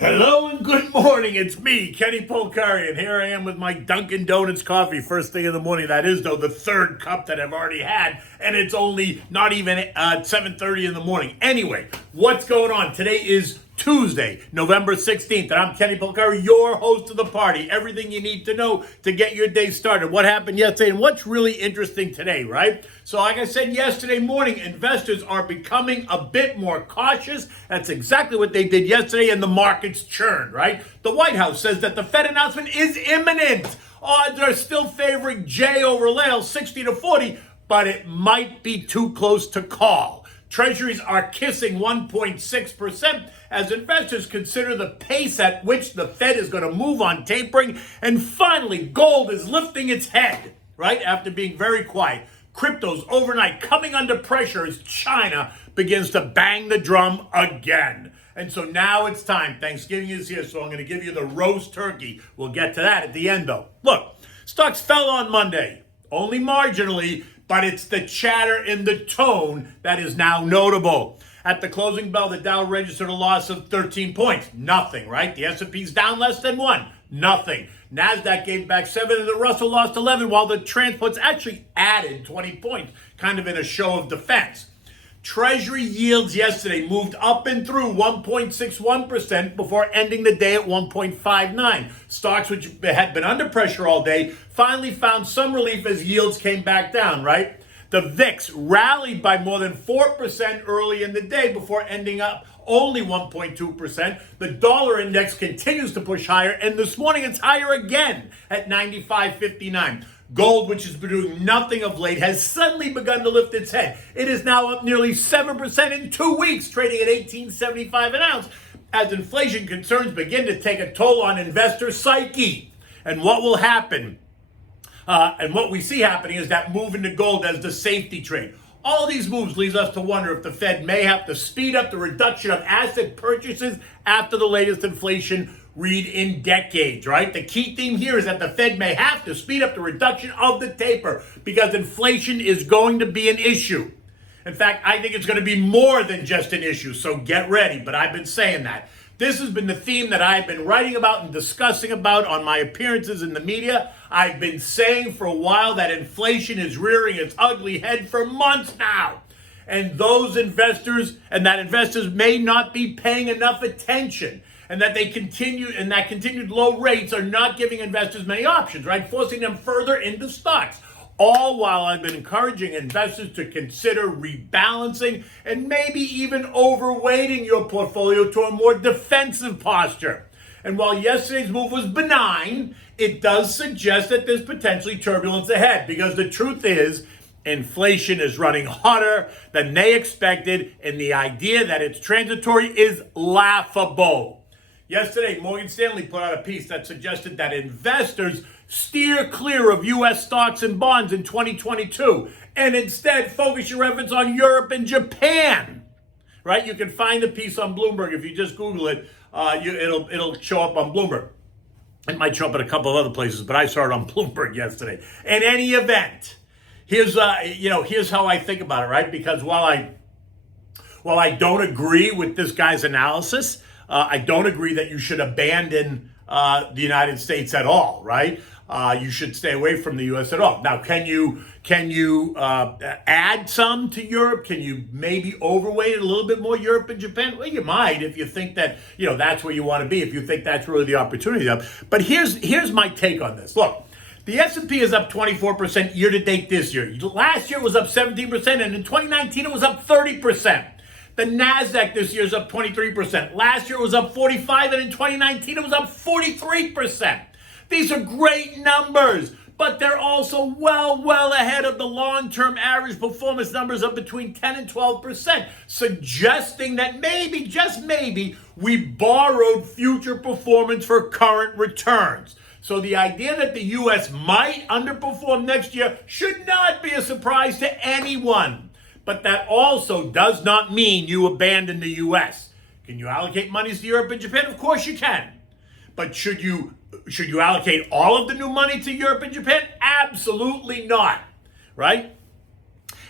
Hello and good morning. It's me, Kenny Polcari, and here I am with my Dunkin' Donuts coffee first thing in the morning. That is, though, the third cup that I've already had, and it's only not even 7:30 in the morning. Anyway, what's going on? Today is Tuesday, November 16th, and I'm Kenny Polcari, your host of the party. Everything you need to know to get your day started. What happened yesterday and what's really interesting today, right? So like I said yesterday morning, investors are becoming a bit more cautious. That's exactly what they did yesterday, and the markets churned, right? The White House says that the Fed announcement is imminent. Odds are still favoring Jay over Lael, 60-40, but it might be too close to call. Treasuries are kissing 1.6% as investors consider the pace at which the Fed is going to move on tapering. And finally, gold is lifting its head, right? After being very quiet. Cryptos overnight coming under pressure as China begins to bang the drum again. And so now it's time. Thanksgiving is here, so I'm going to give you the roast turkey. We'll get to that at the end, though. Look, stocks fell on Monday, only marginally, but it's the chatter in the tone that is now notable. At the closing bell, the Dow registered a loss of 13 points. Nothing, right? The S&P's down less than 1. Nothing. NASDAQ gave back 7 and the Russell lost 11, while the transports actually added 20 points, kind of in a show of defense. Treasury yields yesterday moved up and through 1.61% before ending the day at 1.59. Stocks, which had been under pressure all day, finally found some relief as yields came back down, right? The VIX rallied by more than 4% early in the day before ending up only 1.2%. The dollar index continues to push higher, and this morning it's higher again at 95.59. Gold, which has been doing nothing of late, has suddenly begun to lift its head. It is now up nearly 7% in 2 weeks, trading at $18.75 an ounce, as inflation concerns begin to take a toll on investor psyche. And what will happen? And what we see happening is that move into gold as the safety trade. All these moves leads us to wonder if the Fed may have to speed up the reduction of asset purchases after the latest inflation read in decades, right? The key theme here is that the Fed may have to speed up the reduction of the taper because inflation is going to be an issue. In fact, I think it's going to be more than just an issue, so get ready. But I've been saying that. This has been the theme that I've been writing about and discussing about on my appearances in the media. I've been saying for a while that inflation is rearing its ugly head for months now. And those investors may not be paying enough attention. And that continued low rates are not giving investors many options, right? Forcing them further into stocks. All while I've been encouraging investors to consider rebalancing and maybe even overweighting your portfolio to a more defensive posture. And while yesterday's move was benign, it does suggest that there's potentially turbulence ahead, because the truth is, inflation is running hotter than they expected, and the idea that it's transitory is laughable. Yesterday, Morgan Stanley put out a piece that suggested that investors steer clear of U.S. stocks and bonds in 2022 and instead focus your efforts on Europe and Japan, right? You can find the piece on Bloomberg. If you just Google it, it'll show up on Bloomberg. It might show up at a couple of other places, but I saw it on Bloomberg yesterday. In any event, here's how I think about it, right? Because while I don't agree with this guy's analysis, I don't agree that you should abandon the United States at all, right? You should stay away from the U.S. at all. Now, can you add some to Europe? Can you maybe overweight it a little bit more, Europe and Japan? Well, you might if you think that that's where you want to be. If you think that's really the opportunity. But here's my take on this. Look, the S&P is up 24% year to date this year. Last year it was up 17%, and in 2019 it was up 30%. The NASDAQ this year is up 23%. Last year it was up 45%, and in 2019 it was up 43%. These are great numbers, but they're also well ahead of the long-term average performance numbers of between 10 and 12%, suggesting that maybe, just maybe, we borrowed future performance for current returns. So the idea that the U.S. might underperform next year should not be a surprise to anyone. But that also does not mean you abandon the U.S. Can you allocate monies to Europe and Japan? Of course you can. But should you allocate all of the new money to Europe and Japan? Absolutely not, right?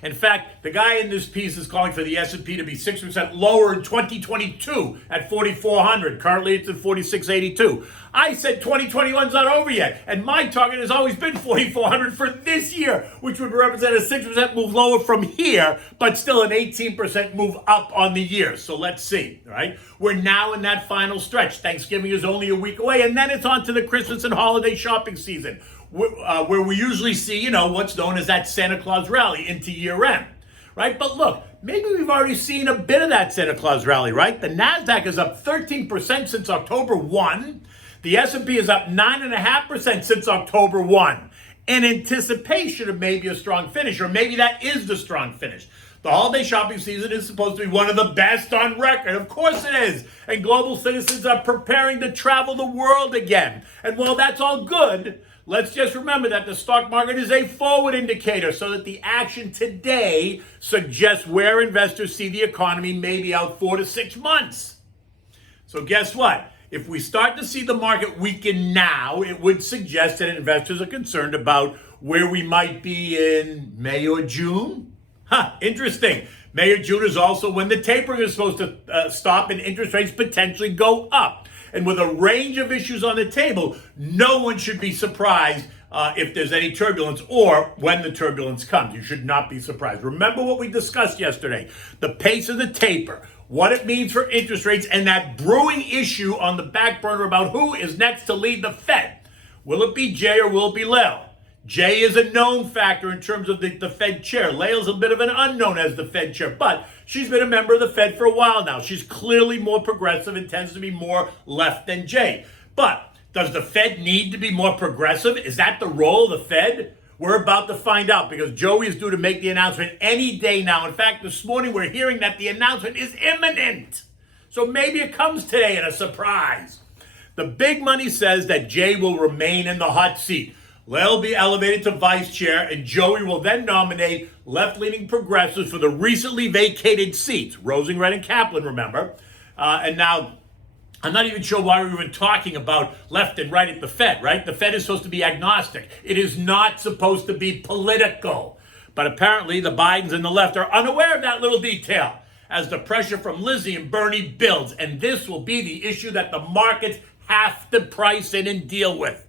In fact, the guy in this piece is calling for the S&P to be 6% lower in 2022 at 4,400. Currently, it's at 4,682. I said 2021's not over yet, and my target has always been 4,400 for this year, which would represent a 6% move lower from here, but still an 18% move up on the year. So let's see, right? We're now in that final stretch. Thanksgiving is only a week away, and then it's on to the Christmas and holiday shopping season, where we usually see, what's known as that Santa Claus rally into year end, right? But look, maybe we've already seen a bit of that Santa Claus rally, right? The NASDAQ is up 13% since October 1. The S&P is up 9.5% since October 1 in anticipation of maybe a strong finish, or maybe that is the strong finish. The holiday shopping season is supposed to be one of the best on record. Of course it is. And global citizens are preparing to travel the world again. And while that's all good, let's just remember that the stock market is a forward indicator, so that the action today suggests where investors see the economy maybe out 4 to 6 months. So guess what? If we start to see the market weaken now, it would suggest that investors are concerned about where we might be in May or June. Interesting. May or June is also when the tapering is supposed to stop and interest rates potentially go up. And with a range of issues on the table, no one should be surprised if there's any turbulence, or when the turbulence comes. You should not be surprised. Remember what we discussed yesterday, the pace of the taper, what it means for interest rates, and that brewing issue on the back burner about who is next to lead the Fed. Will it be Jay or will it be Lael? Jay is a known factor in terms of the Fed chair. Lael's a bit of an unknown as the Fed chair, but she's been a member of the Fed for a while now. She's clearly more progressive and tends to be more left than Jay. But does the Fed need to be more progressive? Is that the role of the Fed? We're about to find out, because Joey is due to make the announcement any day now. In fact, this morning we're hearing that the announcement is imminent. So maybe it comes today in a surprise. The big money says that Jay will remain in the hot seat. Lael will be elevated to vice chair, and Joey will then nominate left-leaning progressives for the recently vacated seats. Rosengren and Kaplan, remember. And now, I'm not even sure why we're even talking about left and right at the Fed, right? The Fed is supposed to be agnostic. It is not supposed to be political. But apparently the Bidens and the left are unaware of that little detail as the pressure from Lizzie and Bernie builds. And this will be the issue that the markets have to price in and deal with,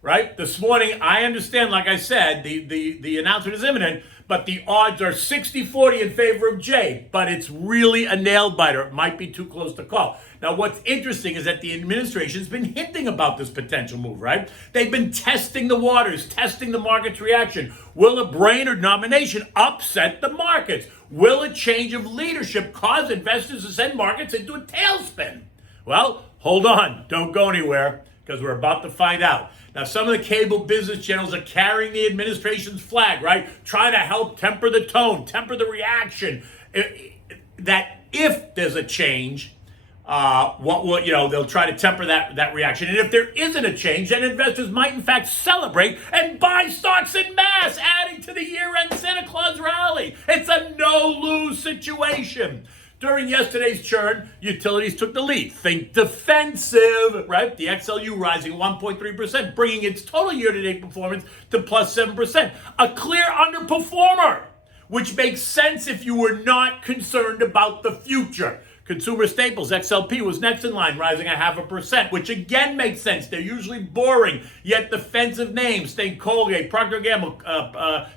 right? This morning, I understand, like I said, the announcement is imminent, but the odds are 60-40 in favor of Jay. But it's really a nail biter. It might be too close to call. Now, what's interesting is that the administration's been hinting about this potential move, right? They've been testing the waters, testing the market's reaction. Will a Brainerd nomination upset the markets? Will a change of leadership cause investors to send markets into a tailspin? Well, hold on. Don't go anywhere, because we're about to find out. Now, some of the cable business channels are carrying the administration's flag, right? Trying to help temper the tone, temper the reaction. That if there's a change, they'll try to temper that reaction. And if there isn't a change, then investors might in fact celebrate and buy stocks in mass, adding to the year-end Santa Claus rally. It's a no-lose situation. During yesterday's churn, utilities took the lead. Think defensive, right? The XLU rising 1.3%, bringing its total year-to-date performance to plus 7%. A clear underperformer, which makes sense if you were not concerned about the future. Consumer staples, XLP, was next in line, rising 0.5%, which again makes sense. They're usually boring, yet defensive names. Think Colgate, Procter & Gamble,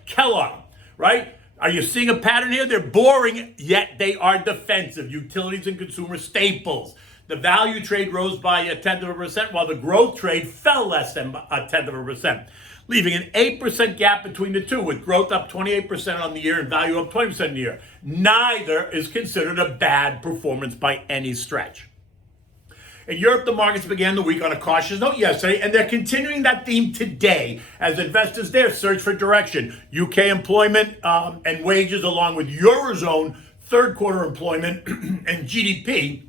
Kellogg, right? Are you seeing a pattern here? They're boring, yet they are defensive. Utilities and consumer staples. The value trade rose by 0.1%, while the growth trade fell less than 0.1%, leaving an 8% gap between the two, with growth up 28% on the year and value up 20% on the year. Neither is considered a bad performance by any stretch. In Europe, the markets began the week on a cautious note yesterday, and they're continuing that theme today as investors there search for direction. UK employment and wages, along with Eurozone third quarter employment and GDP,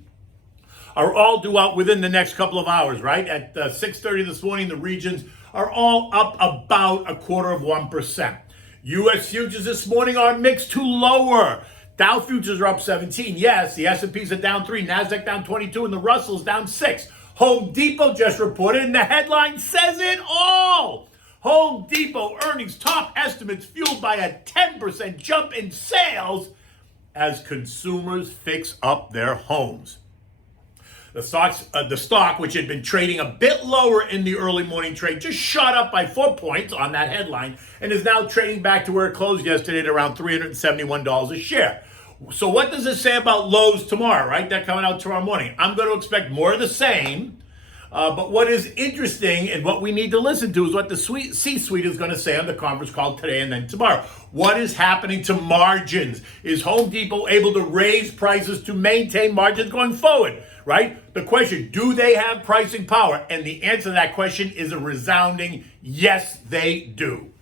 are all due out within the next couple of hours, right? At 6:30 this morning, the regions are all up about 0.25%. U.S. futures this morning are mixed to lower. Dow futures are up 17. Yes, the S&Ps are down 3, NASDAQ down 22, and the Russell's down 6. Home Depot just reported, and the headline says it all. Home Depot earnings top estimates fueled by a 10% jump in sales as consumers fix up their homes. The stock, which had been trading a bit lower in the early morning trade, just shot up by 4 points on that headline and is now trading back to where it closed yesterday at around $371 a share. So what does this say about Lowe's tomorrow, right? They're coming out tomorrow morning. I'm going to expect more of the same. But what is interesting and what we need to listen to is what the C-suite is going to say on the conference call today and then tomorrow. What is happening to margins? Is Home Depot able to raise prices to maintain margins going forward, right? The question, do they have pricing power? And the answer to that question is a resounding yes, they do.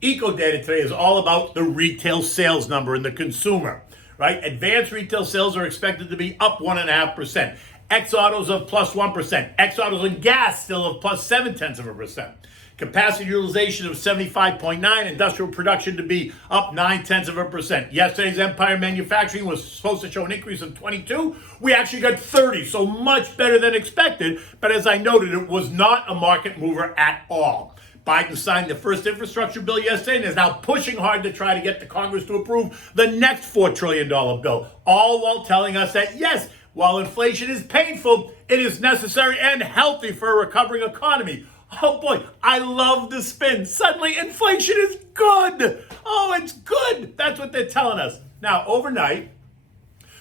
EcoData today is all about the retail sales number and the consumer, right? Advanced retail sales are expected to be up 1.5%. Ex-autos of plus 1%. Ex-autos and gas still of plus 0.7%. Capacity utilization of 75.9. Industrial production to be up 0.9%. Yesterday's Empire Manufacturing was supposed to show an increase of 22. We actually got 30, so much better than expected. But as I noted, it was not a market mover at all. Biden signed the first infrastructure bill yesterday and is now pushing hard to try to get the Congress to approve the next $4 trillion bill. All while telling us that, yes, while inflation is painful, it is necessary and healthy for a recovering economy. Oh boy, I love the spin. Suddenly inflation is good. Oh, it's good. That's what they're telling us. Now, overnight,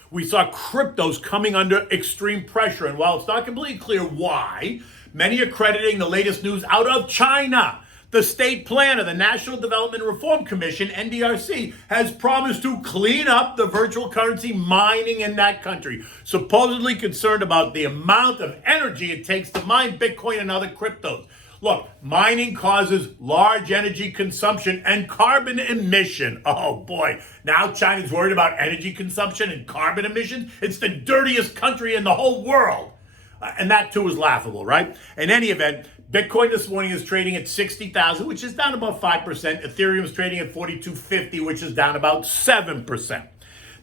we saw cryptos coming under extreme pressure. And while it's not completely clear why, many are crediting the latest news out of China. The state planner, the National Development Reform Commission, NDRC, has promised to clean up the virtual currency mining in that country, supposedly concerned about the amount of energy it takes to mine Bitcoin and other cryptos. Look, mining causes large energy consumption and carbon emission. Oh boy, now China's worried about energy consumption and carbon emissions? It's the dirtiest country in the whole world. And that too is laughable, right? In any event, Bitcoin this morning is trading at 60,000, which is down about 5%. Ethereum is trading at 4,250, which is down about 7%.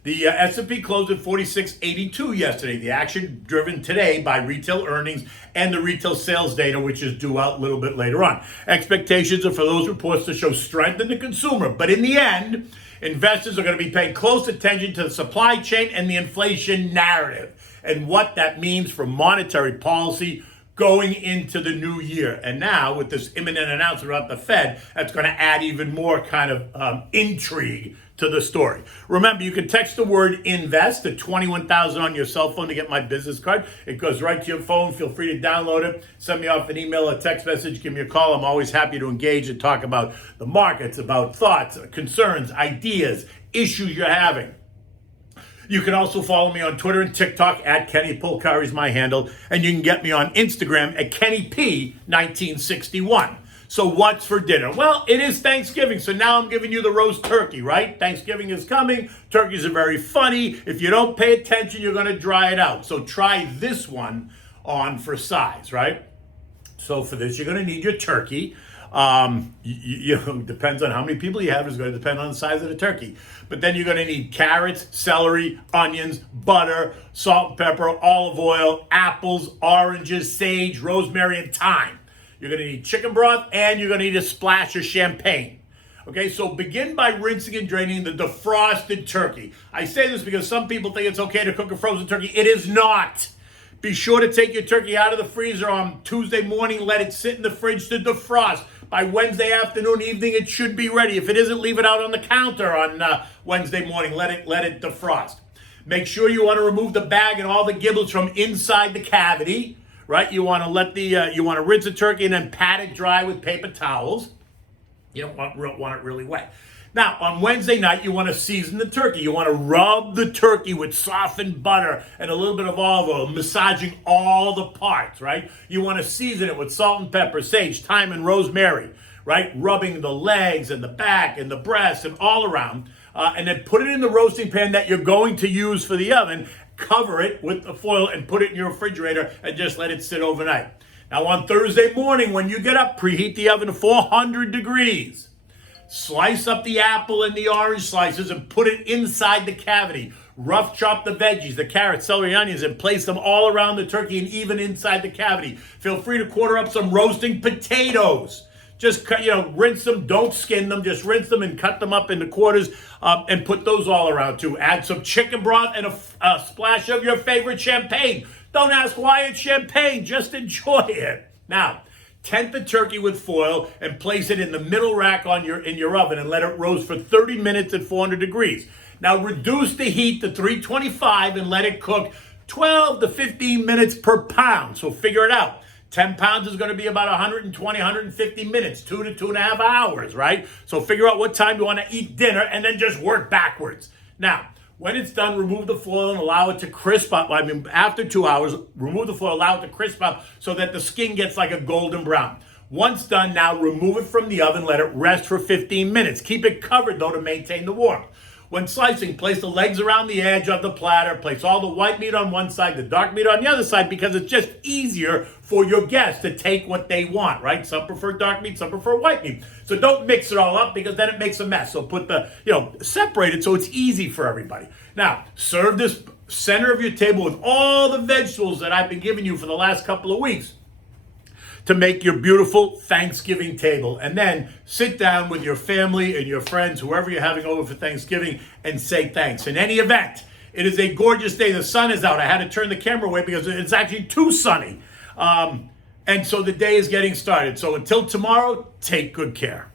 The S&P closed at 4682 yesterday. The action driven today by retail earnings and the retail sales data, which is due out a little bit later on. Expectations are for those reports to show strength in the consumer. But in the end, investors are going to be paying close attention to the supply chain and the inflation narrative and what that means for monetary policy going into the new year. And now with this imminent announcement about the Fed, that's going to add even more kind of intrigue to the story. Remember, you can text the word INVEST to 21,000 on your cell phone to get my business card. It goes right to your phone. Feel free to download it. Send me off an email, a text message, give me a call. I'm always happy to engage and talk about the markets, about thoughts, concerns, ideas, issues you're having. You can also follow me on Twitter and TikTok at Kenny Polcari is my handle. And you can get me on Instagram at KennyP1961. So what's for dinner? Well, it is Thanksgiving, so now I'm giving you the roast turkey, right? Thanksgiving is coming. Turkeys are very funny. If you don't pay attention, you're going to dry it out. So try this one on for size, right? So for this, you're going to need your turkey. Depends on how many people you have. It's going to depend on the size of the turkey. But then you're going to need carrots, celery, onions, butter, salt and pepper, olive oil, apples, oranges, sage, rosemary, and thyme. You're going to need chicken broth, and you're going to need a splash of champagne. Okay, so begin by rinsing and draining the defrosted turkey. I say this because some people think it's okay to cook a frozen turkey. It is not. Be sure to take your turkey out of the freezer on Tuesday morning. Let it sit in the fridge to defrost. By Wednesday afternoon, evening, it should be ready. If it isn't, leave it out on the counter on Wednesday morning. Let it defrost. Make sure you want to remove the bag and all the giblets from inside the cavity. Right? You want to rinse the turkey and then pat it dry with paper towels. You don't want it really wet. Now, on Wednesday night, you want to season the turkey. You want to rub the turkey with softened butter and a little bit of olive oil, massaging all the parts, right? You want to season it with salt and pepper, sage, thyme, and rosemary, right? Rubbing the legs and the back and the breast and all around. And then put it in the roasting pan that you're going to use for the oven. Cover it with the foil and put it in your refrigerator and just let it sit overnight. Now, on Thursday morning, when you get up, preheat the oven to 400 degrees. Slice up the apple and the orange slices and put it inside the cavity. Rough chop the veggies, the carrots, celery, onions, and place them all around the turkey and even inside the cavity. Feel free to quarter up some roasting potatoes. Just cut, rinse them. Don't skin them. Just rinse them and cut them up into quarters, and put those all around too. Add some chicken broth and a splash of your favorite champagne. Don't ask why it's champagne. Just enjoy it. Now, tent the turkey with foil and place it in the middle rack in your oven and let it roast for 30 minutes at 400 degrees. Now reduce the heat to 325 and let it cook 12 to 15 minutes per pound. So figure it out. 10 pounds is going to be about 120, 150 minutes, 2 to 2.5 hours, right? So figure out what time you want to eat dinner and then just work backwards. Now, when it's done, remove the foil and allow it to crisp up. After 2 hours, remove the foil, allow it to crisp up so that the skin gets like a golden brown. Once done, now remove it from the oven, let it rest for 15 minutes. Keep it covered, though, to maintain the warmth. When slicing, place the legs around the edge of the platter. Place all the white meat on one side, the dark meat on the other side, because it's just easier for your guests to take what they want, right? Some prefer dark meat, some prefer white meat. So don't mix it all up because then it makes a mess. So put separate it so it's easy for everybody. Now, serve this center of your table with all the vegetables that I've been giving you for the last couple of weeks to make your beautiful Thanksgiving table. And then sit down with your family and your friends, whoever you're having over for Thanksgiving, and say thanks. In any event, it is a gorgeous day. The sun is out. I had to turn the camera away because it's actually too sunny. And so the day is getting started. So until tomorrow, take good care.